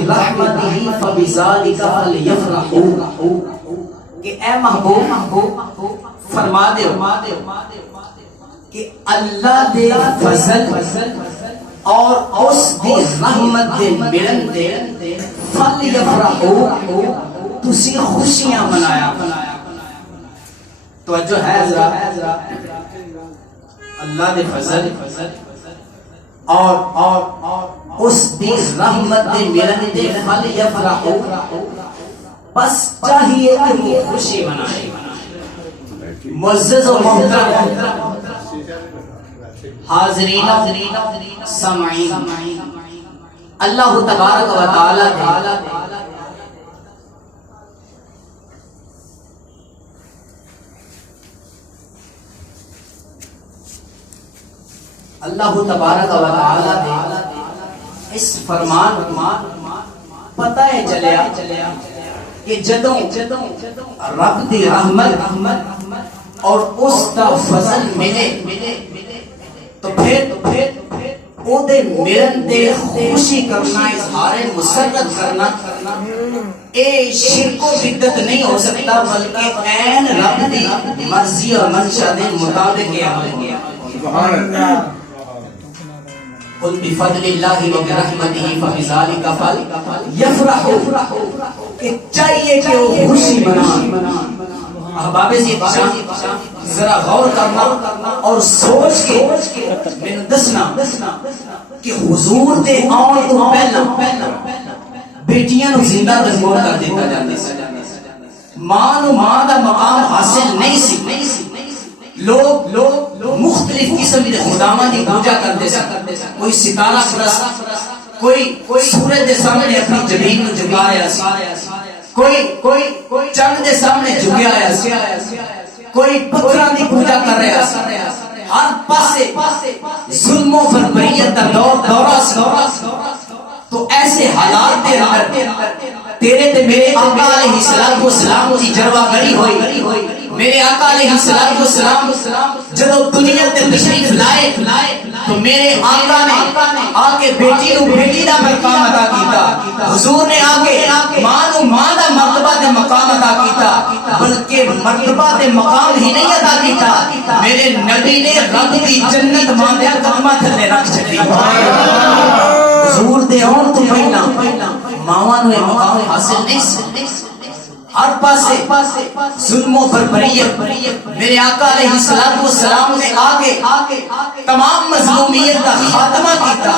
برحمتہ فبذالک فلیفرحوا، کہ اے محبوب فرما دے کہ اللہ دے فضل اور اس دی رحمت دے ملن دے فلیفرحوا، تسی خوشیاں منایا۔ توجہ ہے ذرا، اللہ دے فضل اور اس دی رحمت دے ملن دے فلیفرحوا، بس چاہیے کہ وہ خوشی منائے۔ معزز و محترم حاضرین سامعین، اللہ تبارک و تعالی اللہ تبارک و تعالی اس فرمان پتہ ہے چلیا کہ جدوں رب دی رحمت اور اس دا فضل ملے تو پھر او دے ملن دے خوشی کرنا، اظہار مسرت کرنا، اے شرک و بدعت نہیں ہو سکتا، بلکہ عین رب دی مرضی اور منشا دے مطابق عمل کیا۔ سبحان اللہ۔ قل بفضل اللہ وبرحمتہ فبذالک فلیفرحوا، کہ چاہیے کہ وہ خوشی منا۔ احباب عزیز، ذرا غور کرنا اور سوچ کے میں دسنا کہ حضور دے آن تو پہلا بیٹیاں نو زندہ دفن کر دیتا جاندے سی، ماں نو ماں دا مقام حاصل نہیں سی، لوگ مختلف قسم کے خداواں دی پوجا کرتے سی، کوئی ستارہ پرست، کوئی سورج دے سامنے اپنی زمین نو جھکایا سی، کوئی چند دے سامنے جھکیا آیا سی، کوئی پتھراں دی پوجا کر رہا سی، ہر پاسے ظلم و بربریت دا دورہ سی۔ تو ایسے حالات دے اندر تیرے تے میرے آقا علیہ السلام کی جلوہ گری ہوئی۔ میرے آقا علیہ السلام جدو دنیا تے تشریف لائے تو میرے آقا نے آ کے بیٹی نو بیٹی دا مقام عطا کیتا، حضور نے آ کے ماں نو ماں دا مرتبہ تے مقام عطا کیتا، بلکہ مرتبہ تے مقام ہی نہیں عطا کیتا، میرے نبی نے رب دی جنت ماں دے قدماں تھلے رکھ چھڈی۔ حضور دے آن تو پہلا ماواں نو مقام حاصل نہیں سی، ہر پاسے ظلم و بربریت۔ میرے آقا علیہ السلام نے آگے تمام مظلومیت کا خاتمہ کیتا۔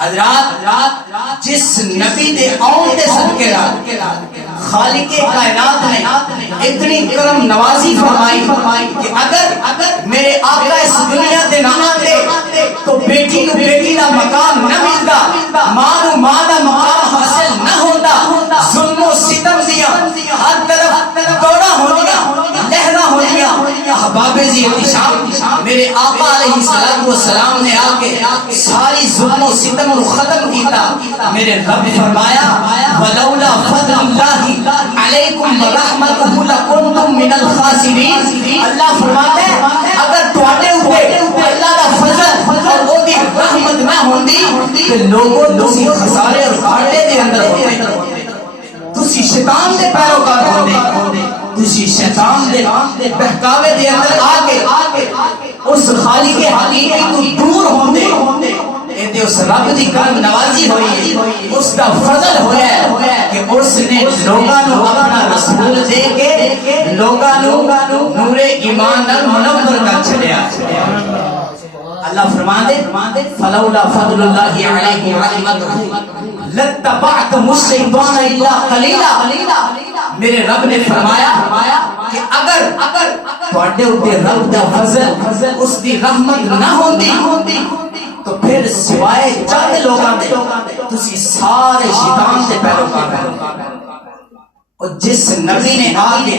حضرات، جس نبی دے آن دے صدقے خالق کائنات نے اتنی کرم نوازی فرمائی کہ اگر میرے آقا اس دنیا دے نہ آتے تو بیٹی نو بیٹی دا مقام نہ ملتا، ماں نو ماں دا مقام حاصل نہ ہوتا، ظلم و ستم دیا ہر طرف دوڑا ہونیا، لہرا ہونیا۔ احباب ذی احتشام، میرے آقا علیہ السلام نے آ کے ساری ظلم و ستم کو ختم کیتا۔ میرے رب فرمایا ولولا فضل اللہ علیکم ورحمتہ لکنتم من الخاسرین۔ اللہ فرماتا ہے اگر تواڈے اوپر اللہ دا فضل اور او دی رحمت نہ ہوندی تے لوگوں تسی خسارے اور گھاٹے دے اندر ہوندے، تسی شیطان دے پیروکار ہوندے، تسی شیطان دے بہکاوے دے اندر آ کے اس خالق حقیقی کو دور ہوندے۔ اے اس رب دی کرم نوازی ہوئی، اس دا فضل ہویا ہے کہ اس نے لوگاں نو اپنا رسول دے کے لوگاں نو نور ایمان نال منور کر چھڈیا۔ اللہ فرماندے فلولا فضل اللہ علیکم ورحمتہ لتبعتم الشیطان الا قلیلا۔ میرے رب نے فرمایا کہ اگر تواڈے اوپر رب دا فضل اس دی رحمت نہ ہوندی تو پھر سوائے چند لوگاں دے تسی سارے شیطان دے پیروکار ہو۔ اور جس نبی نے آگے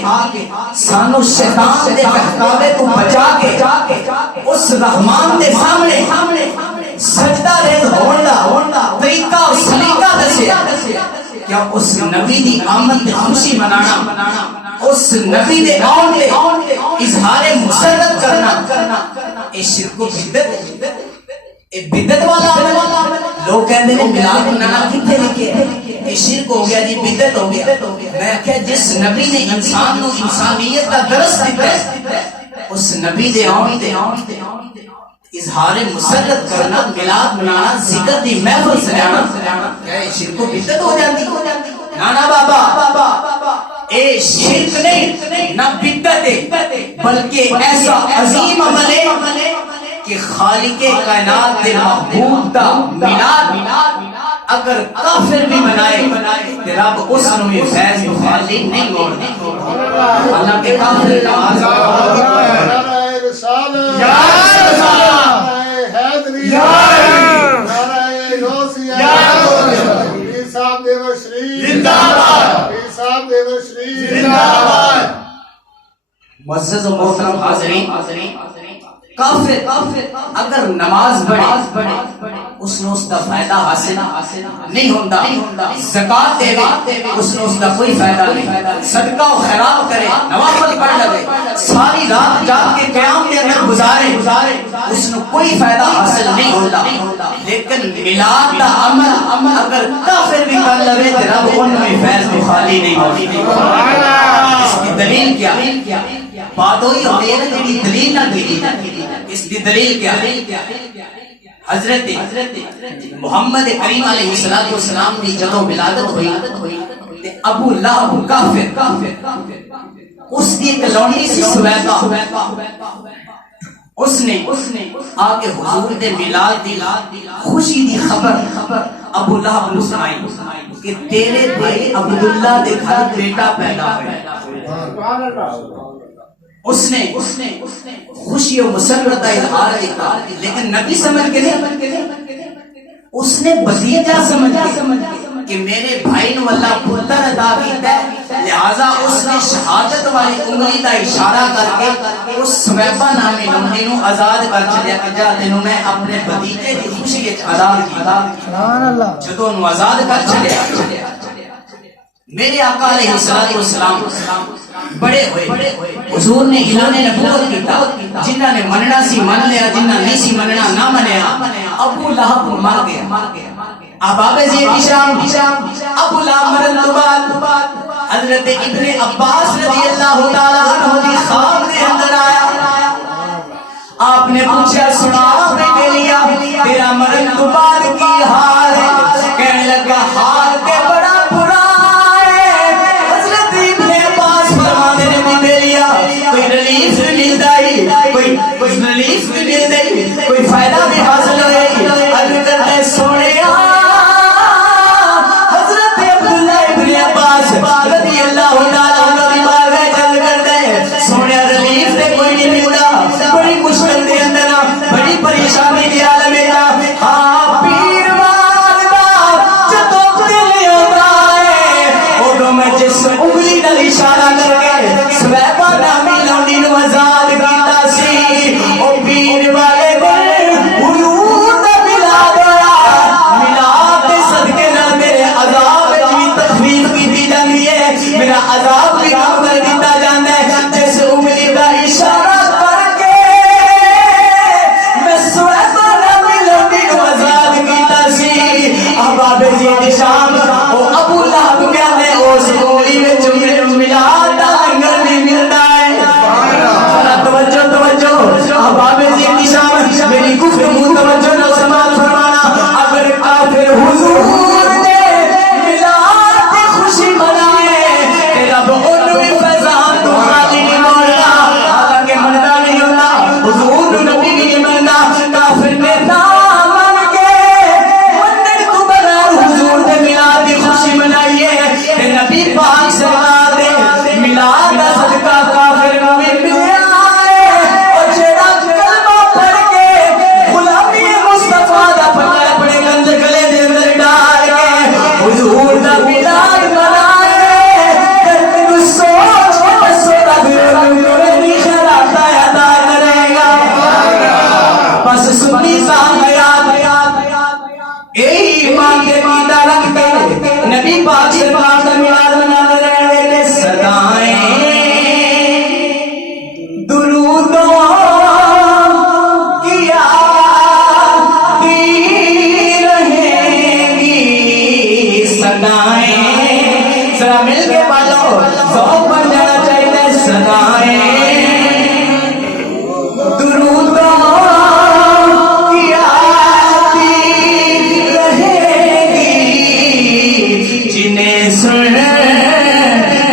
سانو شیطان دے بہکاوے تو بچا کے اس رحمان دے سامنے سجدہ ریز ہون دا طریقہ اور سلیقہ دسیا، کیا اس نبی دی آمد دے خوشی منانا، اس نبی دے آن دے اظہار مسرت کرنا، اے شرک و بدعت، اے بدعت والا عمل۔ لوگ کہندے نے میلاد منانا کتھے لکھے ہے؟ یہ شرک ہو گیا جی، بدعت ہو گیا. میں کہ جس نبی نے انسان نو انسانیت کا درس دیتا ہے اس نبی دے آن تے اظہار مسرت کرنا، میلاد منانا، ذکر دی محفل سجانا کیا یہ شرک و بدعت ہو جاتی؟ نانا بابا اے شرک نہیں نہ بدعت ہے، بلکہ ایسا عظیم عمل ہے کہ خالق کائنات دے محبوب دا میلاد اگر کافر بھی منائے تو رب اس نو یہ فیض خالی نہیں موڑتا. حالانکہ کافر نماز معزز و محترم حاضرین، کافر اگر نماز پڑھے اس نے اس کا فائدہ حاصل نہیں ہوتا، زکات دے اس نے اس کا کوئی فائدہ نہیں، صدقہ و خیرات کرے، نوافل پڑھ لگے، ساری رات جاگ کے قیام کے اندر گزارے اس نے کوئی فائدہ حاصل نہیں ہوتا. لیکن میلاد دا عمل اگر کافر بھی کر لگے تو رب ان میں فیض خالی نہیں ہوتی. اس کی دلیل کیا؟ بات ہوئی ہوتی ہے نا جی دلیل نہ دلیل، اس کی دلیل کیا؟ حضرت محمد کریم علیہ السلام کی جدو ولادت ہوئی ابو لہب کافر، اس کی ایک لونڈی سی سویبہ، اس نے آ کے حضور دے میلاد دی خوشی دی خبر ابو لہب نو سنائی کہ تیرے بھائی عبداللہ دے گھر بیٹا پیدا ہوا. اس نے خوشی و مسرت کا اظہار کیا، لیکن نبی سمجھ کے نہیں، اس نے بھتیجا سمجھ کہ میرے بھائی نو اللہ پتر عطا کیتا ہے، لہذا اس نے شہادت والی انگلی کا اشارہ کر کے اس سویبہ نامی لونڈی نو آزاد کر چھڈیا کہ جا تینوں میں اپنے بھتیجے دی خوشی وچ آزاد کیتا. جدوں نو آزاد کر چھڈیا میرے آقا علیہ السلام بڑے ہوئے، حضور نے اعلان نبوت کیتا، جنہاں نے مننا سی من لیا، جنہاں نہیں سی مننا نہ منیا. ابو لہب مر گیا. احباب زید شام ابو لہب مرن تو بعد حضرت ابن عباس رضی اللہ تعالی عنہ دی خواب دے اندر آیا. آپ نے پوچھا سنا اپنے لیا تیرا مرن تو بعد کی حال ہے؟ کہنے لگا حال تے بڑا برا ہے. حضرت ابن عباس فرماتے نے میرے لیا کوئی ریلیف بھی ملتا ہے، کوئی ریلیف بھی ملتا ہے، کوئی فائدہ بھی حاصل ہوئے. عرض کرتے سونے حضرت عبداللہ ابن عباس رضی اللہ تعالیٰ عنہ کی بارگاہ چل کرتے سونے ریلیف تے کوئی نہیں ملتا، بڑی مشکل دے اندر بڑی پریشانی دی عالم ہے. ہاں پیر والدہ جدوں دل آتا ہے اودوں میں جس انگلی نال اشارہ کر کے سویبہ نامی لونڈی نو آزاد کیتا سی، او پیر والے دل حضور دا میلاد ہویا. میلاد دے صدقے نال میرے عذاب وچ بھی تخفیف کیتی جاندی ہے، میرا عذاب بھی کم کر دتا جاندا ہے. جس انگلی دا اشارہ کر کے میں سویبہ نامی لونڈی نو آزاد کیتا سی. احباب زید شام او ابو لہب کہندے اس انگلی وچ میرے میلاد دا سنائیں ذرا مل کے بالو ذوق بن جانا چاہیے سنائیں درود کی آتی رہے گی جنہیں سن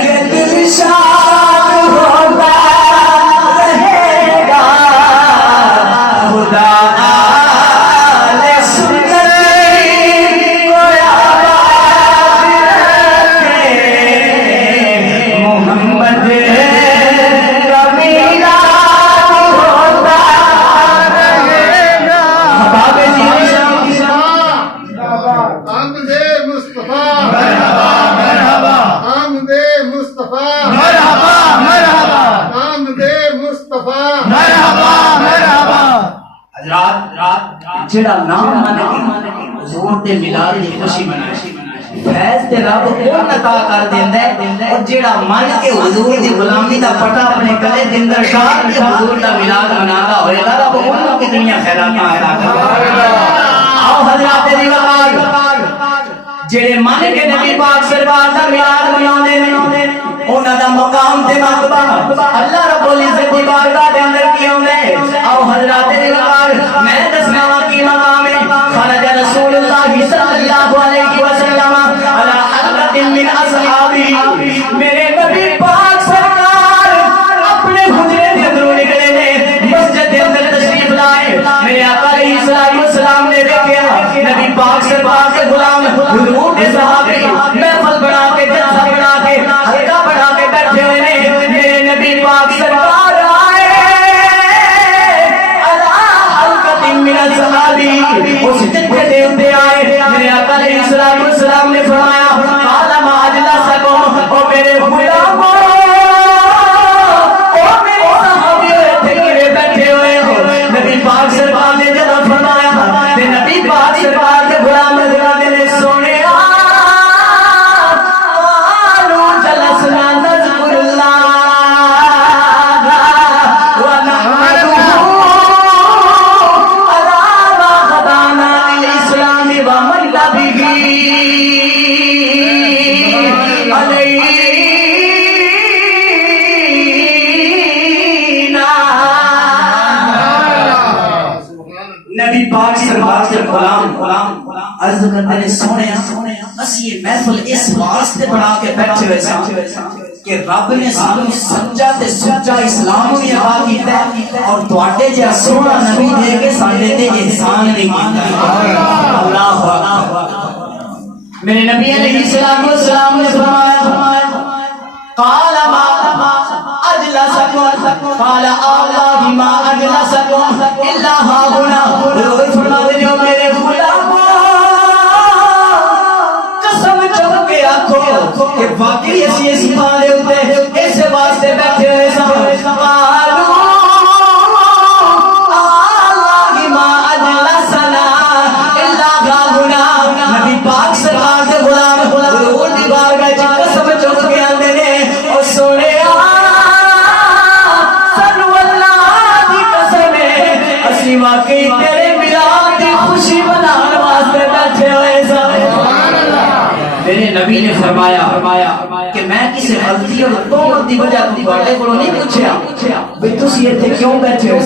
کے دل شاد ہوتا رہے گا خدا جڑا نام مانے حضور دے میلاد دی خوشی منائے فیض تے رب کون عطا کر دیندا ہے اور جڑا من کے حضور دی غلامی دا پٹا اپنے گلے دے اندر ڈال کے حضور دا میلاد مناتا ہوئے گا رب انہاں کتنی خیرات عطا کرے آؤ حضرات دی وقار جڑے من کے نبی پاک سرکار دا میلاد مناوندے نے انہاں دا مقام تے مرتبہ اللہ رب العزت دی بارگاہ دے اندر کی ہوندے آؤ حضرات دی وقار میں دسنا کی مقام ہے خرج رسول اللہ صلی اللہ علیہ وسلم علی حلقۃ من اصحابہ میرے نبی پاک سرکار اپنے حجرے دے اندروں نکلے نے مسجد دے اندر تشریف لائے میرے آقا علیہ الصلوۃ والسلام نے دیکھا نبی پاک سرکار کے غلام حضور کے صحابی محفل بنا کے جلسہ بنا کے حلقہ بنا کے بیٹھے ہوئے نے میرے نبی پاک سرکار آئے من الصحابی اس جتھے دے اندے آئے میرے آقا علیہ السلام نے فرمایا قال ما اجلسکم او میرے غلامو او میرے صحابی اتھے کیویں بیٹھے ہوئے ہو نبی پاک سرکار نے جب فرمایا تے نبی پاک سرکار کے غلام حضرات نے سنیا قالوا جلسنا نذكر اللہ نبی پاک سرکار کے غلام عرض کرتے ہیں سونے اسی یہ محفل اس واسطے بنا کے بیٹھے ہوئے سن کہ رب نے سانو سچا تے سچا اسلام بھی عطا کیتا ہے اور تواڈے جا سونا نبی دے کے ساڈے تے احسان نہیں کیتا اللہ اکبر میرے نبی علیہ السلام نے فرمایا قال ما اجلسکم قال اللہ ما اجلسکم الا ها هنا حضور فرماتے ہیں میرے غلامو قسم چم کے آکھو کہ واقعی اسی اس پانے اوتے اس واسطے بیٹھے ہوئے سن قالوا اللہ ما اجلسنا الا ها هنا نبی پاک سرکار کے غلام حضور دی بارگاہ وچ قسم چم کے آندے نے او سونے واقعی تیرے میلاد کی خوشی منانے واسطے بیٹھے ہوئے سن میرے نبی نے فرمایا کہ میں کسی غلطی اور توبہ دی وجہ تو تواڈے کولوں نہیں پوچھیا بھئی تسی ایتھے کیوں بیٹھے ہو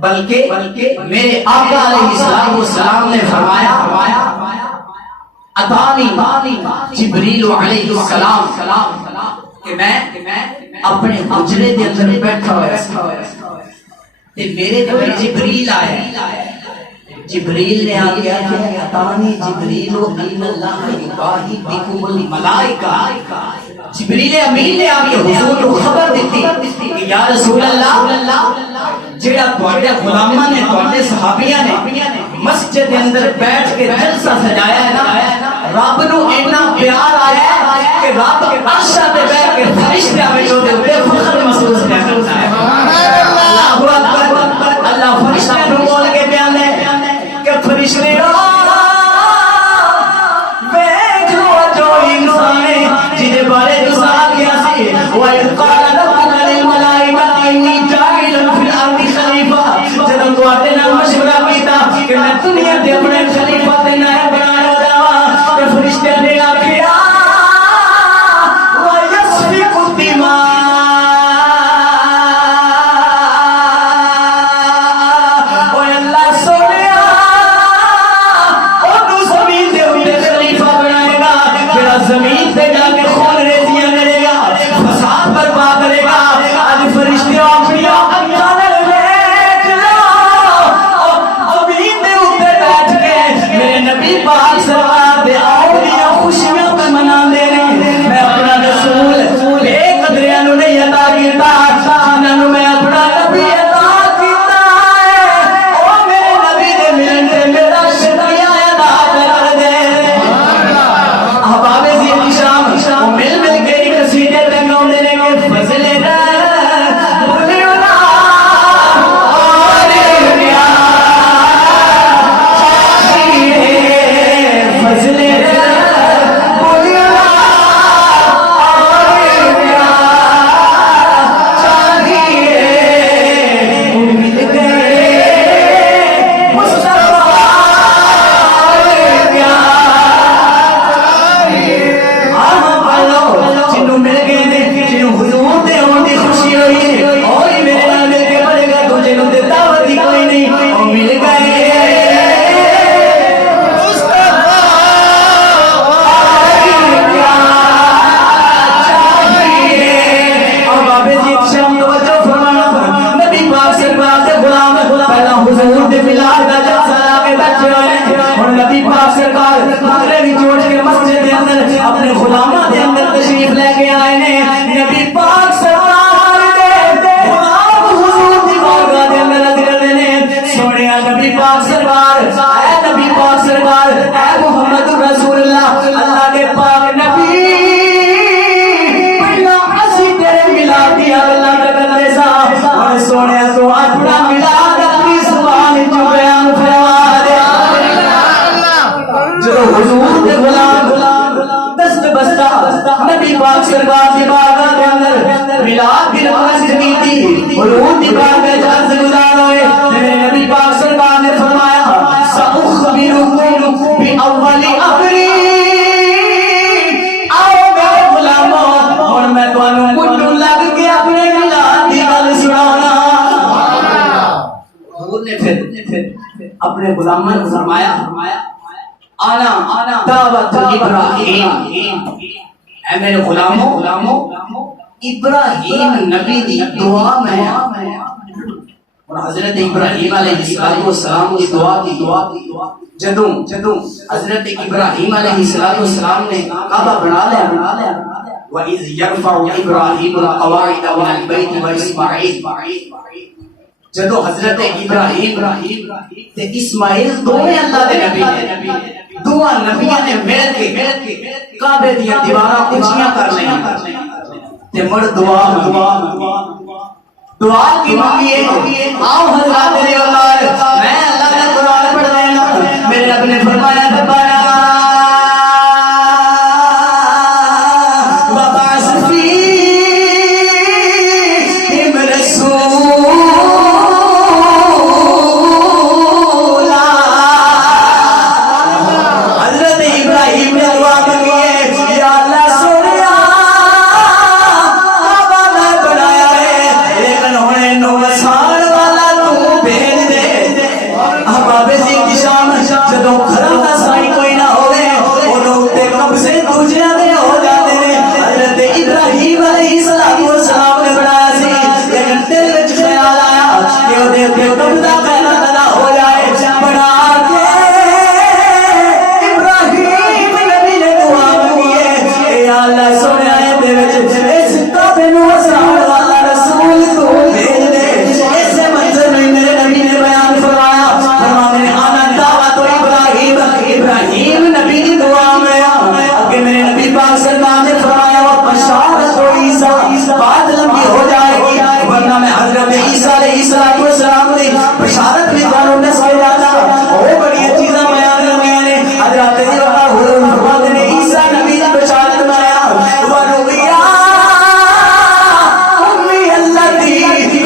بلکہ میرے آقا علیہ السلام نے فرمایا اتانی جبریل علیہ السلام کہ میں اپنے حجرے دے اندر بیٹھا ہوا تے میرے نبی جبریل آئے جبریل نے آگیا کہ اتانی جبریل و ان اللہ یباہی بکم الملائکہ جبریل امین نے آگے حضور کو خبر دیتی کہ یا رسول اللہ جڑا تواڈے غلاماں نے تواڈے صحابیاں نے مسجد کے اندر بیٹھ کے جلسہ سجایا ہے نا رب نو اتنا پیار آیا ہے کہ رب عرش تے بیٹھ کے فرشتیاں وچ دے اوپر فخر محسوس کرتا ہے اللہ اکبر اللہ فرشتیاں نو بول کے بیان ہے کہ فرشتے ویکھ لو جو انسان ہے جدے بارے تساں آکھیا سی وَإِذْ قَالَ رَبُّكَ لِلْمَلَائِكَةِ إِنِّي جَاعِلٌ فِي الْأَرْضِ خَلِيفَةً جدوں تواڈے نال مشورہ کیتا کہ میں دنیا تے اپنے خلیفہ تے نائب بنایا جاواں تے فرشتے نے سرکار کی بارگاہ کے اندر میلاد کی نماز کی تھی، حضور کی بارگاہ جان سے گزار ہوئے، میرے نبی پاک سرکار نے فرمایا سأخبركم بأول أمري، آؤ میرے غلاموں اور میں تمہیں کٹو لگ کے اپنے میلاد کی گل سنانا۔ حضور نے پھر اپنے غلاموں کو فرمایا آنا دعوت ابراہیم، اے میرے غلاموں ابراہیم نبی دی دعا میں، اور حضرت ابراہیم علیہ السلام کی دعا کی جدوں حضرت ابراہیم علیہ السلام نے کعبہ بنا لیا، وَإِذْ يَرْفَعُ إِبْرَاهِيمُ الْقَوَاعِدَ مِنَ الْبَيْتِ وَإِسْمَاعِيلُ، جدوں حضرت ابراہیم تے اسماعیل دونوں اللہ دے نبی نے، دونوں نبیاں نے مل کے کعبے دی دیواراں اونچیاں کر لئیاں تے مڑ دعا کی مانگیے، آؤ حضرات میرے اوتار، میں اللہ کا قرآن پڑھ دینا، میرے رب نے فرمایا ربنا وبعث فیہم رسولا، حضرت ابراہیم نے دعا مانگی ہے، یا اللہ سونیا کعبہ میں بنایا ہے لیکن ہونے نو وسان والا تو بھیج دے۔ احباب زی کی شام جدوں گھراں دا سائی کوئی نہ ہوے اودوں تے قبضے دوجیاں دے ہو جاندے نے، حضرت ابراہیم علیہ السلام نے بنایا سی لیکن دل وچ خیال آیا کہ اودے تے قبضہ پیدا نہ ہو جائے، بنا کے ابراہیم نبی نے دعا مانگی ہے، اے اللہ سونیا دے وچ اس کعبے نو وسان والا رسول تو بھیج دے۔ ایسے منظر میں میرے نبی نے بیان فرمایا، فرماتے ہیں آنا دعوت ابراہیم نبی کی دعا میں آگے میرے نبی پاک سرکار نے فرمایا وہ بشارت و عیسیٰ بات لمبی ہو جائے گی، ورنہ میں حضرت عیسیٰ علیہ السلام نے بشارت بھی جانوں نے سوئی جاتا، وہ بڑی چیزیں بیان کرنی نے، حضرت فرماتے ہیں عیسیٰ نبی کی بشارت میں وَرُؤْيَا أُمِّ الَّتِي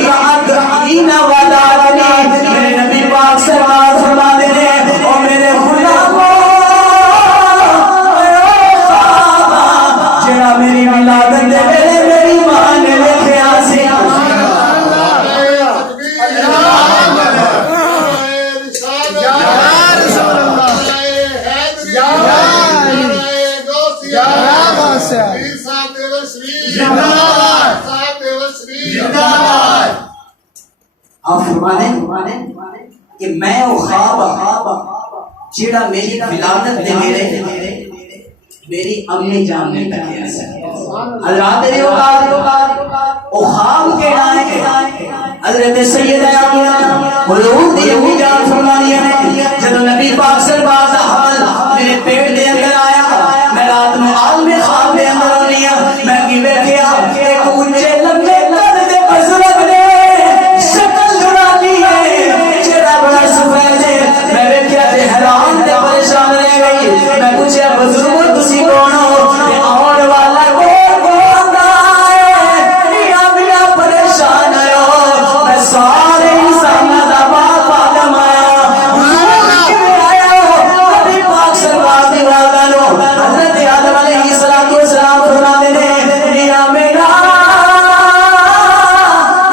رَأَتْ حِينَ وَلَدَتْنِي، میرے نبی پاک سرکار فرماتے ہیں او میرے غلاموں جڑا میری ولادت دے ویلے میری ماں نے لکھیا سی، آپ فرمانے کہ میں وہ خواب جیڑا میری ولادت دے میری امی جان نے تکیا سی، حضرات میرے وہ خواب کیڑا ہے؟ حضرت سیدہ آمینہ حضور دی امی جان فرمانی ہے جب نبی پاک سرکار دا حمل میرے پیٹ دے اندر آیا، میں رات میں عالم خواب دے اندر ہونی ہوں، میں کی ویکھیا ایک اونچے لمبے قد دے بزرگ نے شکل جڑالی ہے چہرہ بڑا سفید ہے، میں ویکھیا تے حیران تے پریشان رہ گئی، میں پوچھا بزرگ تسی کون ہو؟ آن والا کون ہے؟ یا بنا پریشان ہو، میں سارے انسان دا باپ آدم آیا، کیویں آیا ہو؟ نبی پاک سرکار دی والدہ حضرت آدم علیہ السلام فرماتے ہیں یا میرا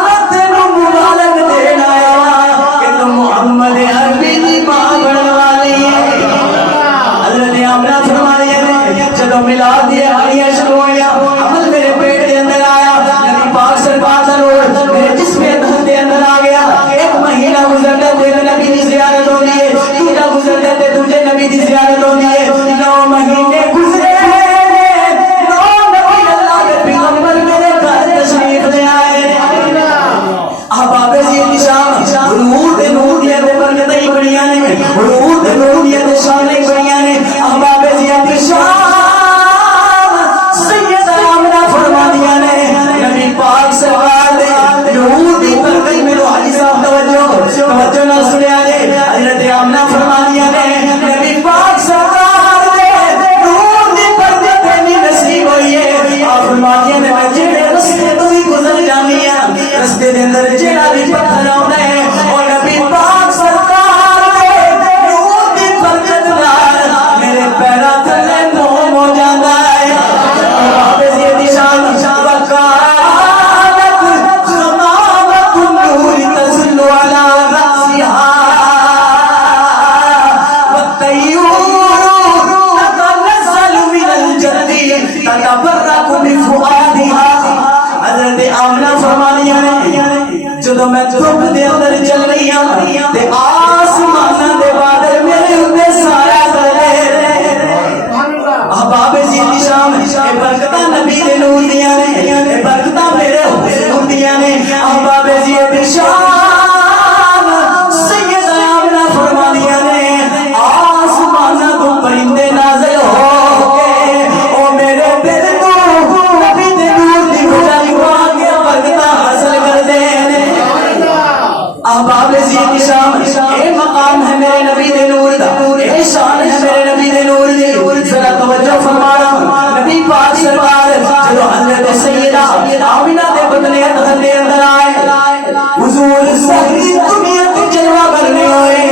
میں تینوں مبارک دینا آیا کہ تم محمد عربی دی ماں بننے والی ہے۔ حضرت آمنہ فرماتی ہے جدوں میلاد دی ہڑیاں شروع ہوئیاں عمل میرے پیٹ دے اندر آیا، نبی پاک سرکار دا نور میرے جسم دے اندر آ گیا، ایک مہینہ گزرتا تے نبی دی زیارت ہوندی ہے، دوسرا گزرتا تے دوسرے نبی دی زیارت ہوندی ہے، 9 مہینے گزرے، 9 نبی اللہ کے پیغمبر میرے گھر تشریف لے آئے۔ احباب زی نشان حضور دے نور دی برکتیں بڑیاں نے، حضور دے نور دی شانیں بڑیاں نے، احباب زی نشان جدو میں دھوپ دے اندر چل رہی ہوں تے آسماناں دے بادل میرے اوتے سایہ کر رہے احباب زین شام اے برکتاں نبی دے نور دیاں نے اے برکتاں میرے حضور دیاں نے احباب زین شام سید آمنہ فرما دیاں نے آسماناں تو پرندے نازل ہو کے او میرے دل کو نبی دے نور دی وجہ لگوا کے برکتاں حاصل کر دے احباب زین شام اے مقام ہے میرے نبی دے نور دا اے شان ہے میرے نبی دے نور دی ذرا توجہ فرمانا نبی پاک سرکار جدو حضرت سیدہ آمنہ دے بدنے ادھر دے اندر آئے حضور ساری دنیا تے جلوہ کرنے ہوئے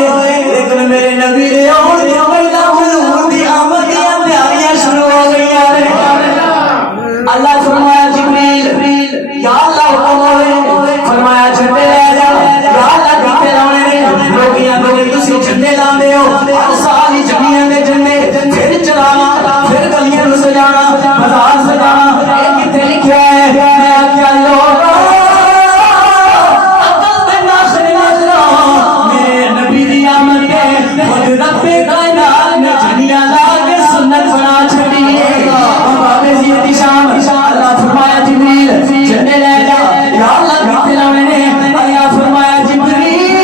لیکن میرے نبی دے اور دے ویدہ حضور دی آمدیاں تیاریاں شروع ہو گئی اللہ فرمایا جبریل یا اللہ حکم ہوئے فرمایا جھنڈے لے جا یا اللہ دیتے لانے نے لوگیاں دے تسی جھنڈے لانے ہو ہر سال ہی جھنڈیاں دے جھنڈے پھر چلانا پھر گلیاں نو سجانا بازار سجانا اے کتے لکھیا ہے میں کیا لوگ عقل تے ناخر نظر میرے نبی دی آمد کے خود رب کائنات نے جھنڈیاں لا کے سنت بنا چھڑی ہے باب زید شام اللہ فرمایا جبریل جھنڈے لے جا یا اللہ دیتے لانے نے اللہ فرمایا جبریل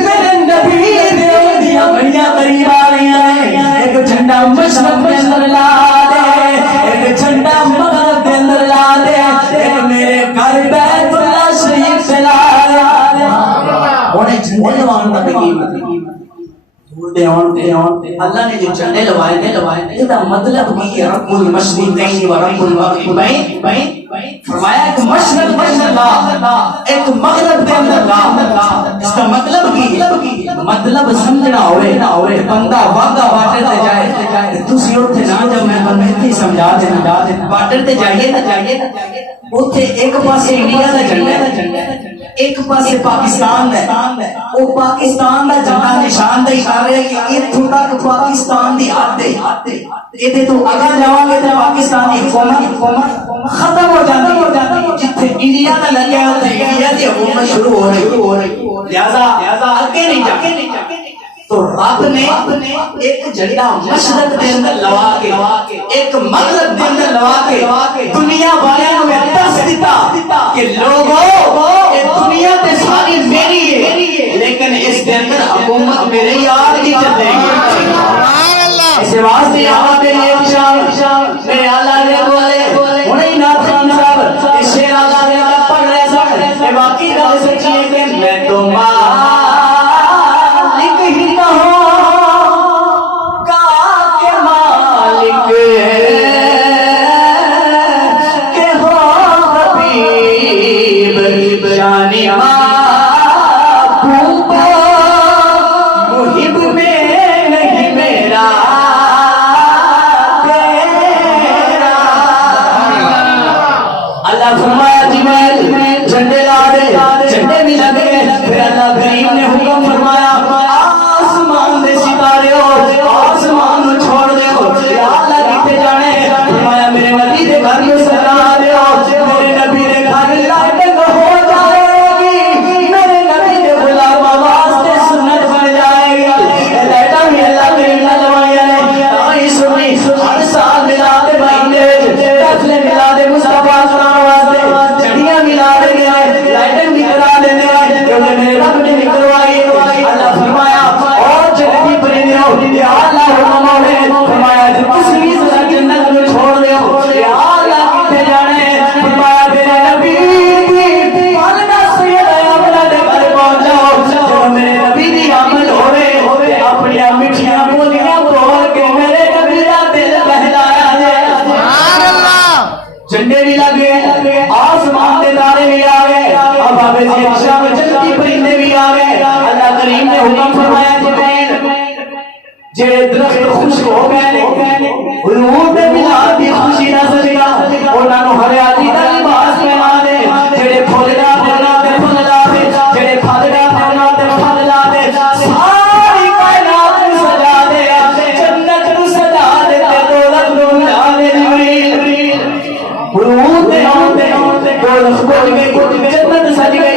میرے نبی دے دیا بڑیاں قریب آ رہی ہیں ایک جھنڈا مشرق کے اندر لا دے ایک جھنڈا مغرب کے اندر لا دے ایک میرے گھر بیت اللہ شریف سے لا دے انہیں جھنڈے لوانے کا قیمت اللہ نے جو جھنڈے لوائے اس کا مطلب کی رب المشرقین و رب المغربین فرمایا ایک مشرق کے اندر لا ایک مغرب کے اندر لا اس کا مطلب کی مطلب سمجھنا ہوئے بندہ واگا باٹر تے جائے تسی اوتھے نہ جاؤ میں بندے سمجھا دینا باٹر تے جائیے اوتھے ایک پاسے انڈیا دا جھنڈا ایک پاسے پاکستان ہے وہ پاکستان دا جھنڈا نشان دہی کر رہے کہ اتھوں تک پاکستان دی حد ہے ادھے تو اگر جاواں گے تے پاکستان دی حکومت ختم ہو جاتی جتھے انڈیا دا لگیا تے انڈیا دی حکومت شروع ہو رہی لہذا آگے نہیں جا تو رب نے ایک جھنڈا مشرق دے اندر لوا کے ایک مغرب دے اندر لوا کے دنیا والے نو دس دیتا کہ لوگوں یہ دنیا تے ساری میری ہے لیکن اس دے اندر حکومت میرے یار کی چلے گی اس واسطے یہاں پہ یہ شام میرے اللہ نے بولے انہیں نات خان صاحب اس شیر اللہ نے پڑھ رہے سب یہ واقعی گل سچی ہے کہ میں تو درخت خوش ہو گئے حضور دے میلاد دی خوشی نہ سجا انہاں نو ہریالی دا لباس پہنا دے جڑے پھل لا دے پھل لا دے جڑے پھل لا دے پھل لا دے ساری کائنات نو سجا دے جنت نو سجا دے تے دولت نو ملا دے جبریل حضور دے دوزخ بول کے جنت سج گئی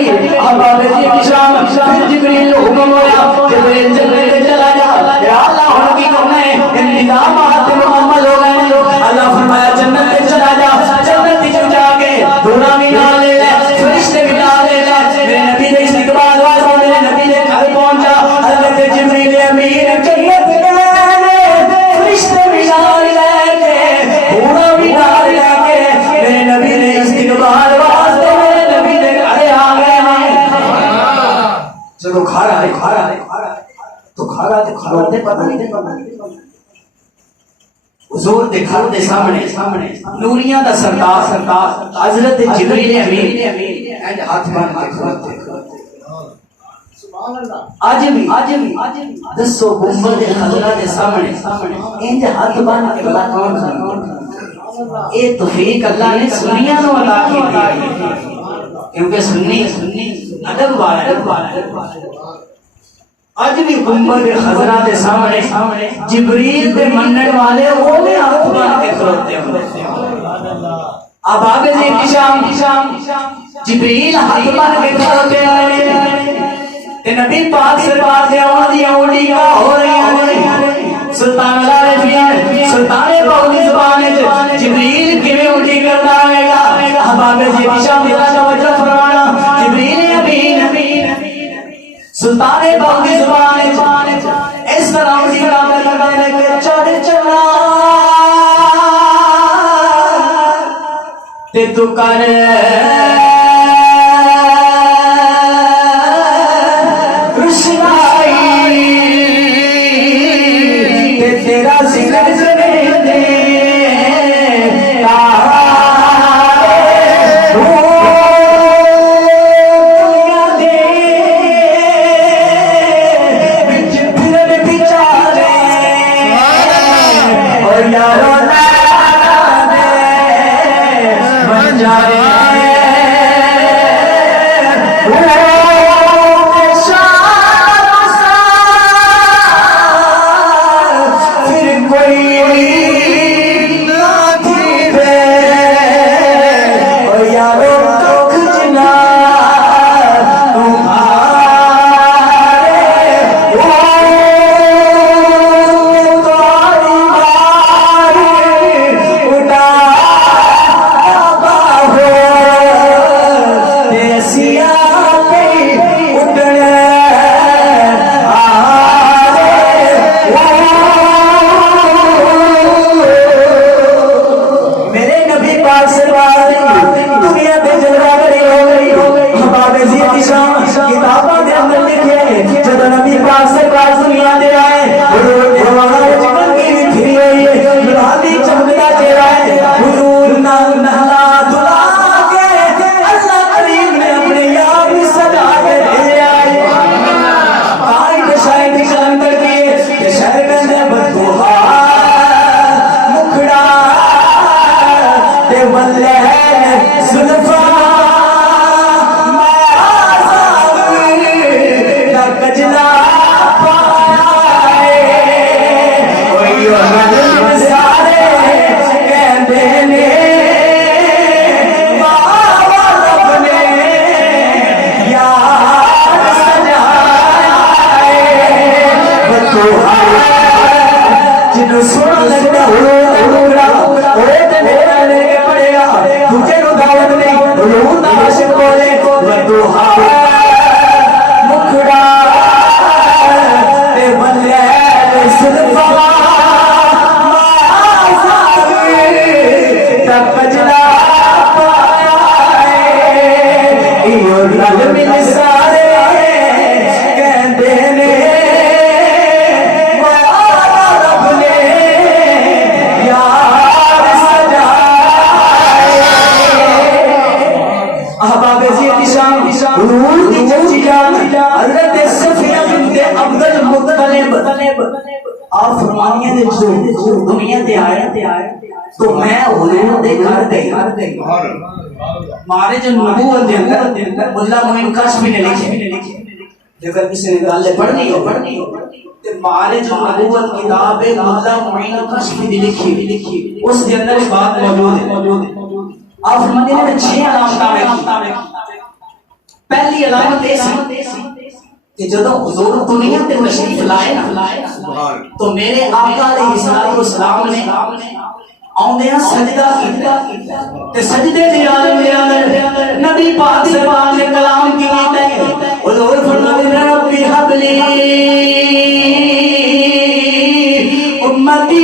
حضور دے گھر دے سامنے نوریاں دا سردار حضرت جبریل امین اج ہاتھ بن کے کھڑوتے آج بھی دسو گنبد خضرا دے سامنے انج ہاتھ بن کے بلا کون کھڑا اے توفیق اللہ نے سنیاں نو عطا کی کیونکہ سنی ادب والا اج بھی گنبد خضرا دے سامنے جبریل دے منن والے وہ نے ہاتھ بن کے کھڑوتے ہیں اب آگے جی شام جبریل ہاتھ بن کے کھڑوتے ہیں تے نبی پاک سرکار دے اودی اوڑی کا ہو رہی ہیں سلطان العارفین سلطان باولی زبان وچ جبریل کیویں اوڑی کردا ہے گا احباب جی شام دی توجہ فرمانا جبریل امین سلطان باولی زبان وچ اس طرح اوڑی کردا ہے کہ چڑھ چڑھا تے تو کر آپ فرمانیاں دے دنیا تے آئے تو میں حضور دے گھر گئی مارے جو نبوت دے اندر ملا معین کشفی نے لکھی اگر کسی نے گل پڑھنی ہو تے مارے جو نبوت کتاب ہے ملا معین کشفی دی لکھی اس دے اندر بات موجود ہے آپ فرماتے ہیں 6 علامتاں میں پہلی علامت یہ کہ جدو حضور دنیا تے تشریف لائے تو میرے آقا علیہ السلام نے آؤندیاں سجدہ کیتا تے سجدے دے اندر نبی پاک سرکار نے کلام کیتا ہے حضور فرماتے ہیں ربی حب لی امتی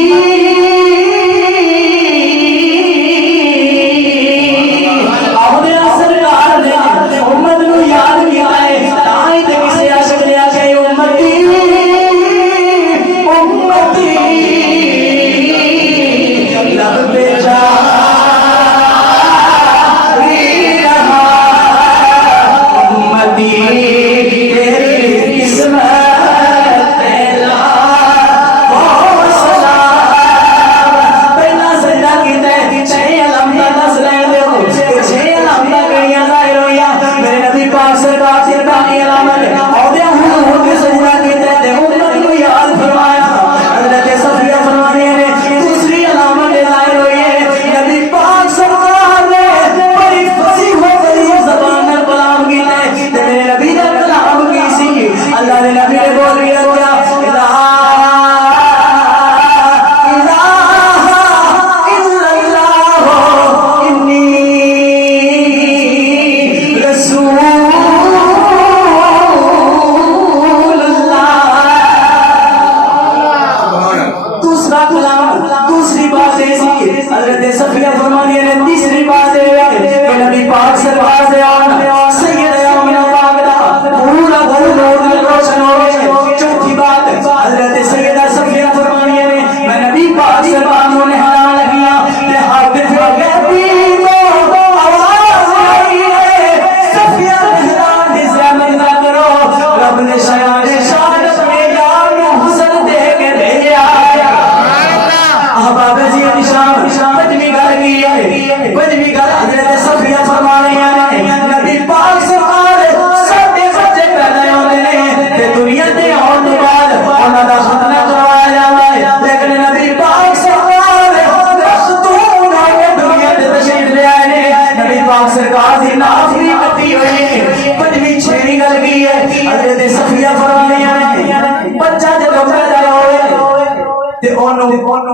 حضرت صفیہ فرمانی نے تیسری بات ہے کہ نبی پاک سرکار سے آنا سید آمنہ پاک دا پورا گھر نور میں روشن ہو گئے. چوتھی بات حضرت سیدہ صفیہ فرمانی نے میں نبی پاک سرکار کو نہانا لگیا کہ ہاتھ پھر گئی تو آواز آئی ہے صفیہ نہران دی زحمت نہ کرو رب نے شیان شان اپنے یار میں حسن دے کے بھیجا. احباب جی نشان پنجویں گل کی ہے پنجویں گل حضرت صفیہ فرمانی نے نبی پاک سرکار ساڈے بچے پیدا ہوندے نے تے دنیا تے آਉਣ تو بعد انہاں دا ختنہ کروایا جاندا ہے لیکن نبی پاک سرکار مختون ہو کے دنیا تے تشریف لے آئے نے. نبی پاک سرکار دی ناف بھی کٹی ہوئی ہے. پنجویں چھٹی گل کی ہے حضرت صفیہ فرمانی نے بچہ جب پیدا ہوئے تے اونوں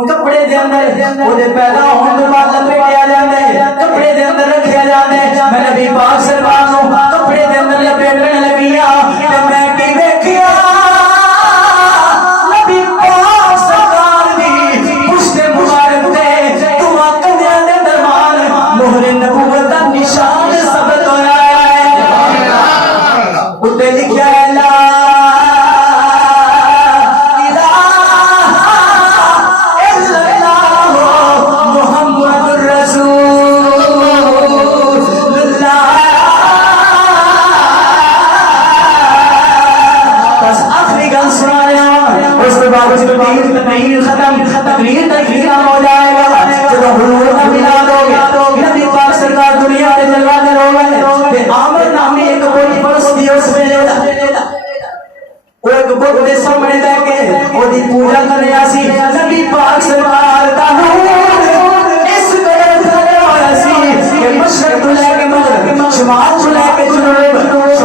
کپڑے دے اندر او دے پیدا ہون تو بعد لپیٹیا جاندا ہے کپڑے دے اندر رکھیا جاندا ہے. میں نبی پاک سرکار نو کپڑے دے اندر لپیٹن لگیا تے میں کی ویکھیا نبی پاک سرکار دی پشت مبارک تے دعا کنیاں دے درمیان مہر نبوت دا نشان ثبت ہویا ہے. اوتے لکھیا ہے لا تقریر ختم ہو جائے گا جب حضور کا میلاد ہو گیا نبی پاک سرکار دنیا کے جلوے ہو گئے تے عامر نامی ایک کوئی پرستی اس میں وہ ایک بت دے سامنے لے کے وہ دی پوجا کر رہا سی. نبی پاک سرکار دا نور اس قدر پھیلا ہوا سی کہ مشرق تو لے کے مغرب شمال